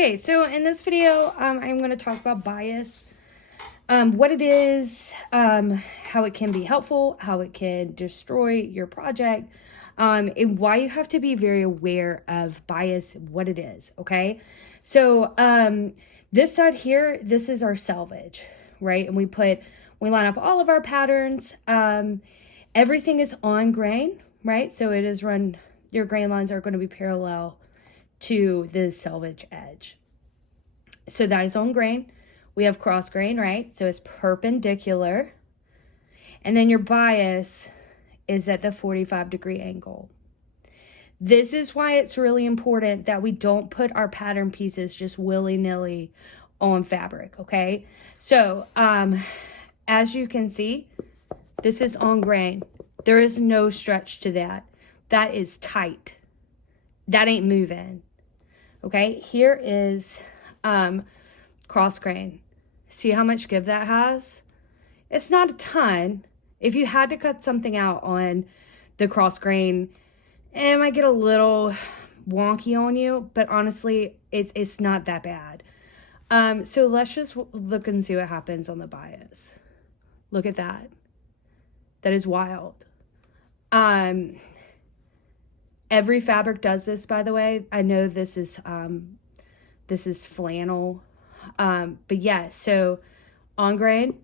Okay, so in this video, I'm going to talk about bias, what it is, how it can be helpful, how it can destroy your project, and why you have to be very aware of bias, what it is, okay? So this side here, this is our selvage, right? And we line up all of our patterns. Everything is on grain, right? So it is your grain lines are going to be parallel to the selvage edge. So that is on grain. We have cross grain, right? So it's perpendicular. And then your bias is at the 45-degree angle. This is why it's really important that we don't put our pattern pieces just willy-nilly on fabric, okay? So as you can see, this is on grain. There is no stretch to that. That is tight. That ain't moving. Okay, here is cross grain. See how much give that has? It's not a ton. If you had to cut something out on the cross grain, it might get a little wonky on you, but honestly, it's not that bad. So let's just look and see what happens on the bias. Look at that. That is wild. Every fabric does this, by the way. I know this is flannel. But yeah, so on grain,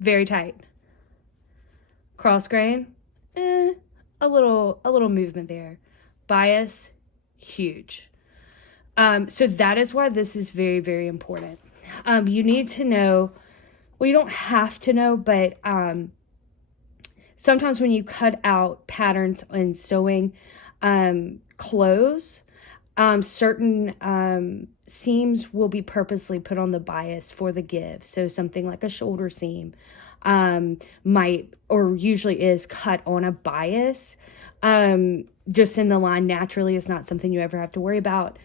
very tight. Cross grain, a little movement there. Bias, huge. So that is why this is very, very important. You need to know, well, you don't have to know, but sometimes when you cut out patterns in sewing clothes, certain seams will be purposely put on the bias for the give. So something like a shoulder seam might or usually is cut on a bias. Just in the line naturally is not something you ever have to worry about.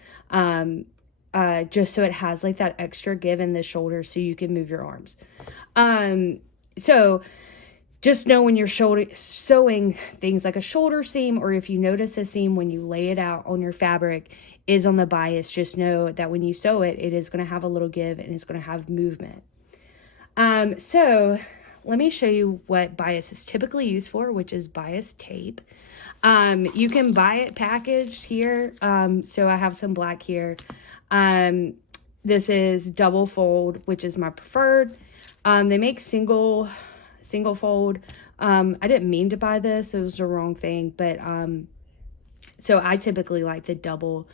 Just so it has like that extra give in the shoulder so you can move your arms. So just know when you're sewing things like a shoulder seam, or if you notice a seam when you lay it out on your fabric is on the bias, just know that when you sew it, it is going to have a little give and it's going to have movement. So let me show you what bias is typically used for, which is bias tape. You can buy it packaged here. So I have some black here. This is double fold, which is my preferred. They make single fold. I didn't mean to buy this. It was the wrong thing, but so I typically like the double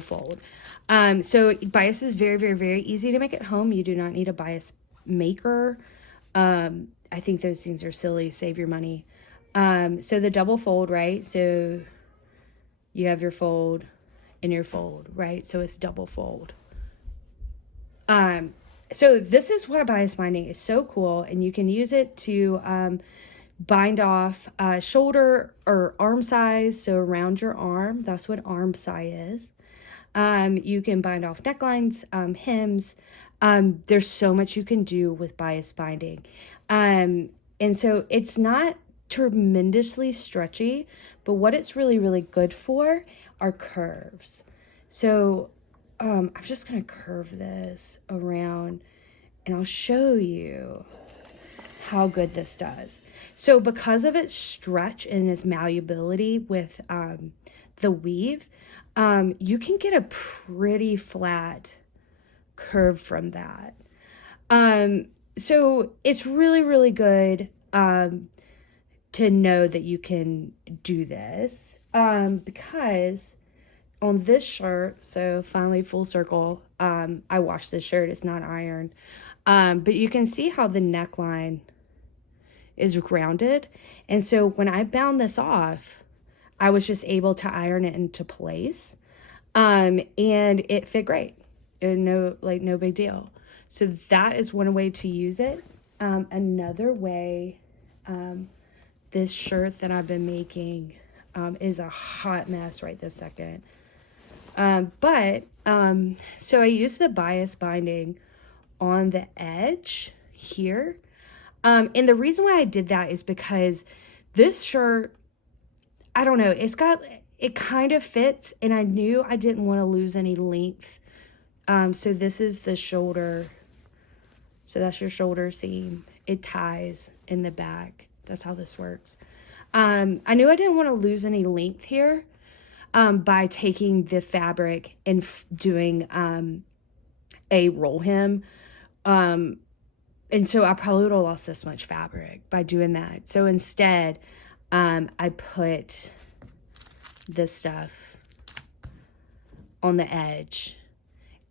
fold. So bias is very, very, very easy to make at home. You do not need a bias maker. I think those things are silly. Save your money. So the double fold, right? So you have your fold and your fold, right? So it's double fold. So this is why bias binding is so cool, and you can use it to bind off shoulder or arm size, so around your arm. That's what arm size is. You can bind off necklines, hems. There's so much you can do with bias binding. And so it's not tremendously stretchy, but what it's really, really good for are curves. So I'm just going to curve this around and I'll show you how good this does. So because of its stretch and its malleability with the weave, you can get a pretty flat curve from that. So it's really, really good to know that you can do this because on this shirt, so finally full circle, I washed this shirt, it's not ironed, but you can see how the neckline is grounded. And so when I bound this off, I was just able to iron it into place, and it fit great. No big deal. So that is one way to use it. Another way, this shirt that I've been making is a hot mess right this second. So I use the bias binding on the edge here. And the reason why I did that is because this shirt, I don't know, it kind of fits, and I knew I didn't want to lose any length So this is the shoulder. So that's your shoulder seam. It ties in the back. That's how this works. I knew I didn't want to lose any length here by taking the fabric and doing a roll hem. And so I probably would have lost this much fabric by doing that. So instead, I put this stuff on the edge.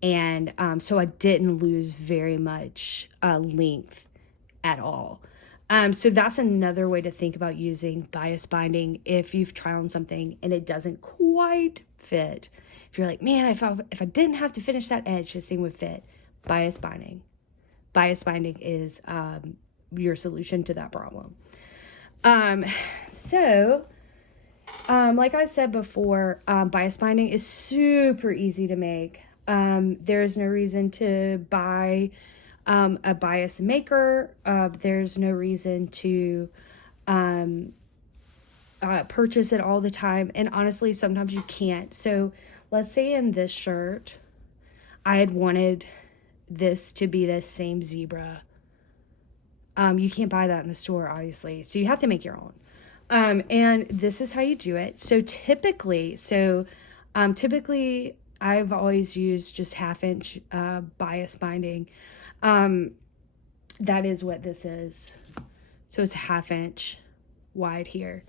And so I didn't lose very much length at all. So that's another way to think about using bias binding if you've tried on something and it doesn't quite fit. If you're like, man, if I didn't have to finish that edge, this thing would fit. Bias binding. Bias binding is your solution to that problem. Like I said before, bias binding is super easy to make. There's no reason to buy a bias maker. There's no reason to purchase it all the time. And honestly, sometimes you can't. So let's say in this shirt, I had wanted this to be the same zebra. You can't buy that in the store, obviously. So you have to make your own. And this is how you do it. So typically, I've always used just 1/2 inch bias binding. That is what this is. So it's 1/2 inch wide here.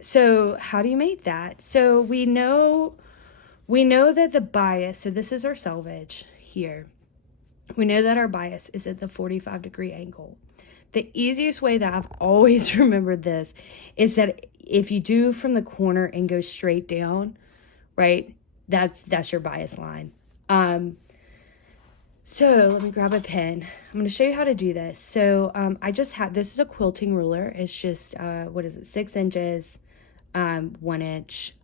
So how do you make that? So we know that the bias, so this is our selvage here. We know that our bias is at the 45-degree angle. The easiest way that I've always remembered this is that if you do from the corner and go straight down, right, that's your bias line. So let me grab a pen. I'm going to show you how to do this. So I just had, this is a quilting ruler. It's just, 6 inches, 1 inch.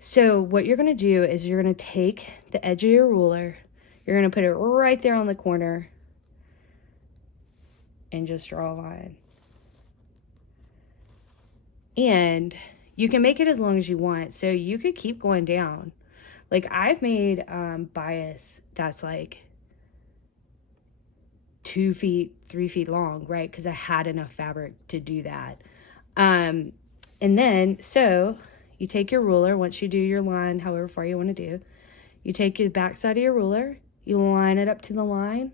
So what you're going to do is you're going to take the edge of your ruler, you're going to put it right there on the corner, and just draw a line. And you can make it as long as you want. So you could keep going down. Like I've made bias that's like 2 feet, 3 feet long, right? Because I had enough fabric to do that. And then, so you take your ruler, once you do your line, however far you want to do, you take your back side of your ruler, you line it up to the line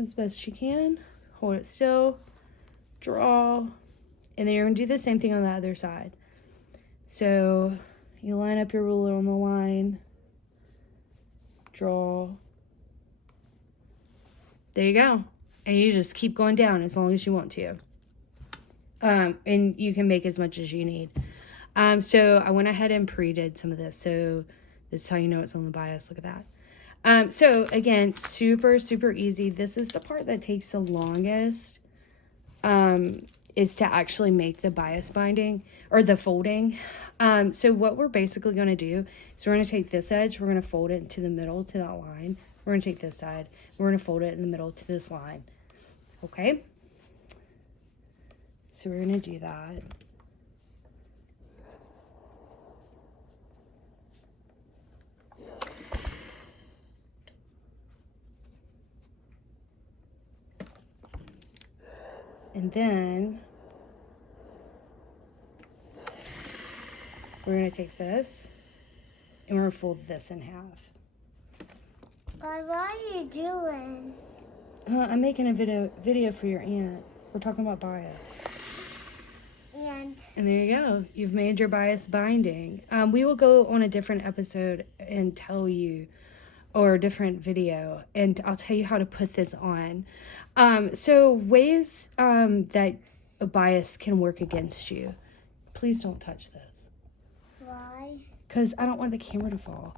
as best you can, hold it still, draw, and then you're going to do the same thing on the other side. So you line up your ruler on the line, draw, there you go, and you just keep going down as long as you want to, and you can make as much as you need. So I went ahead and pre-did some of this, so this is how you know it's on the bias. Look at that. So again, super easy. This is the part that takes the longest, is to actually make the bias binding or the folding. So what we're basically going to do is we're going to take this edge, we're going to fold it into the middle to that line. We're going to take this side, we're going to fold it in the middle to this line. Okay. So we're going to do that. And then we're going to take this and we're going to fold this in half. What are you doing? I'm making a video for your aunt. We're talking about bias. And there you go. You've made your bias binding. We will go on a different episode and tell you, or a different video, and I'll tell you how to put this on. So ways that a bias can work against you. Please don't touch this. why? Because I don't want the camera to fall.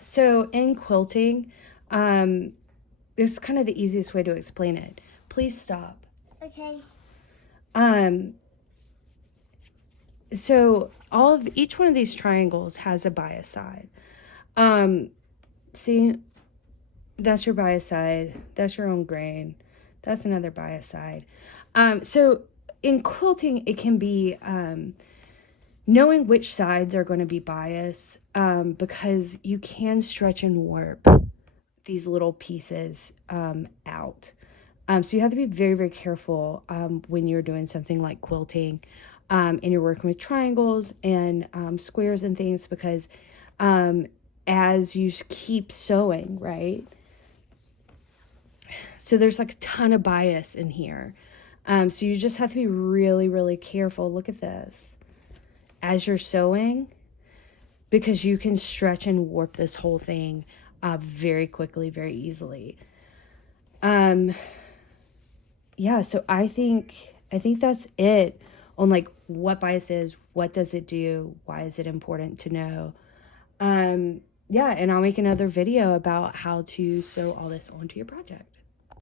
So in quilting, this is kind of the easiest way to explain it. Please stop. Okay. So each one of these triangles has a bias side. See, that's your bias side. That's your own grain. That's another bias side. So in quilting, it can be knowing which sides are going to be biased, because you can stretch and warp these little pieces out. So you have to be very, very careful when you're doing something like quilting, and you're working with triangles and squares and things, because as you keep sewing, right? So there's like a ton of bias in here. So you just have to be really, really careful. Look at this. As you're sewing, because you can stretch and warp this whole thing very quickly, very easily. Yeah, so I think that's it on like what bias is, what does it do, why is it important to know. Yeah, and I'll make another video about how to sew all this onto your project.